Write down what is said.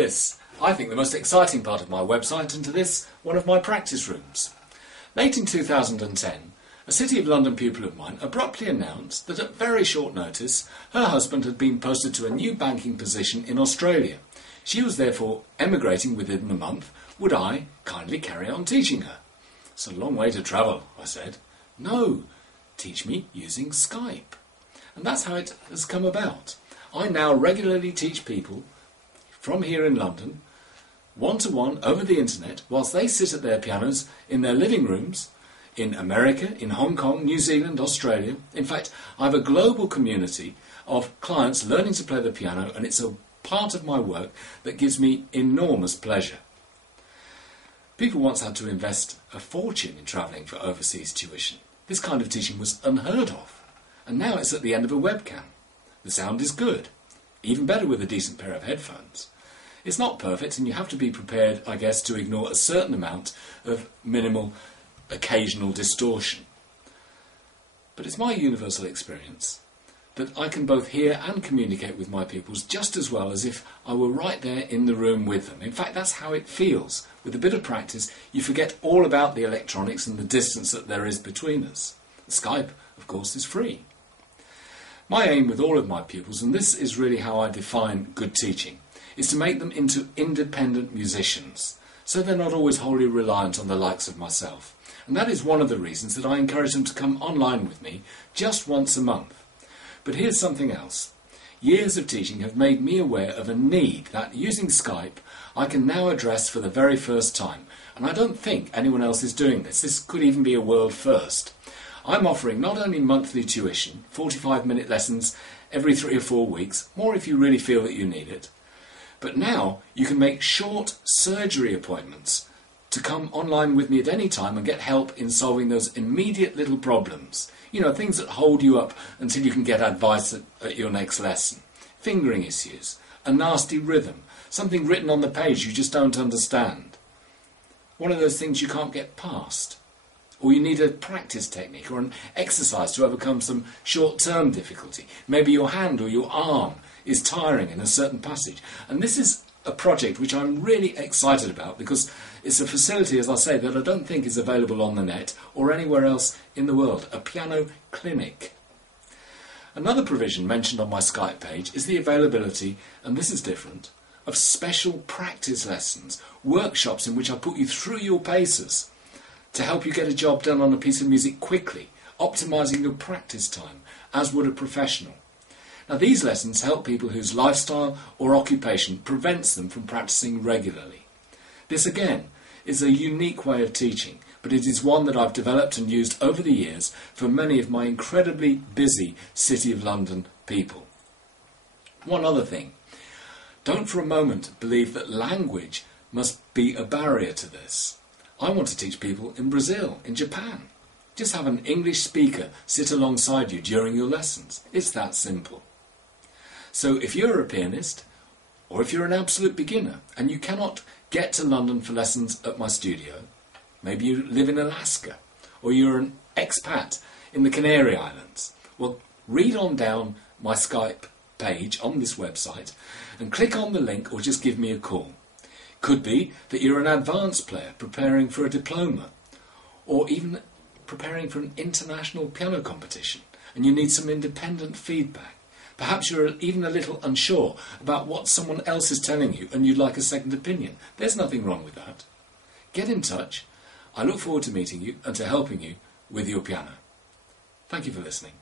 this, I think, the most exciting part of my website, and to this, one of my practice rooms. Late in 2010, a City of London pupil of mine abruptly announced that at very short notice her husband had been posted to a new banking position in Australia. She was therefore emigrating within a month. Would I kindly carry on teaching her? "It's a long way to travel," I said. "No, teach me using Skype." And that's how it has come about. I now regularly teach people from here in London, one-to-one over the internet, whilst they sit at their pianos in their living rooms, in America, in Hong Kong, New Zealand, Australia. In fact, I have a global community of clients learning to play the piano, and it's a part of my work that gives me enormous pleasure. People once had to invest a fortune in travelling for overseas tuition. This kind of teaching was unheard of, and now it's at the end of a webcam. The sound is good, even better with a decent pair of headphones. It's not perfect, and you have to be prepared, I guess, to ignore a certain amount of minimal, occasional distortion. But it's my universal experience that I can both hear and communicate with my pupils just as well as if I were right there in the room with them. In fact, that's how it feels. With a bit of practice, you forget all about the electronics and the distance that there is between us. Skype, of course, is free. My aim with all of my pupils, and this is really how I define good teaching, is to make them into independent musicians, so they're not always wholly reliant on the likes of myself. And that is one of the reasons that I encourage them to come online with me just once a month. But here's something else. Years of teaching have made me aware of a need that, using Skype, I can now address for the very first time. And I don't think anyone else is doing this. This could even be a world first. I'm offering not only monthly tuition, 45-minute lessons every 3 or 4 weeks, more if you really feel that you need it, but now you can make short surgery appointments to come online with me at any time and get help in solving those immediate little problems. You know, things that hold you up until you can get advice at your next lesson. Fingering issues, a nasty rhythm, something written on the page you just don't understand. One of those things you can't get past. Or you need a practice technique or an exercise to overcome some short-term difficulty. Maybe your hand or your arm is tiring in a certain passage. And this is a project which I'm really excited about because it's a facility, as I say, that I don't think is available on the net or anywhere else in the world. A piano clinic. Another provision mentioned on my Skype page is the availability, and this is different, of special practice lessons, workshops in which I put you through your paces to help you get a job done on a piece of music quickly, optimising your practice time, as would a professional. Now, these lessons help people whose lifestyle or occupation prevents them from practising regularly. This, again, is a unique way of teaching, but it is one that I've developed and used over the years for many of my incredibly busy City of London people. One other thing. Don't for a moment believe that language must be a barrier to this. I want to teach people in Brazil, in Japan. Just have an English speaker sit alongside you during your lessons. It's that simple. So if you're a pianist, or if you're an absolute beginner, and you cannot get to London for lessons at my studio, maybe you live in Alaska, or you're an expat in the Canary Islands, well, read on down my Skype page on this website and click on the link or just give me a call. Could be that you're an advanced player preparing for a diploma, or even preparing for an international piano competition, and you need some independent feedback. Perhaps you're even a little unsure about what someone else is telling you and you'd like a second opinion. There's nothing wrong with that. Get in touch. I look forward to meeting you and to helping you with your piano. Thank you for listening.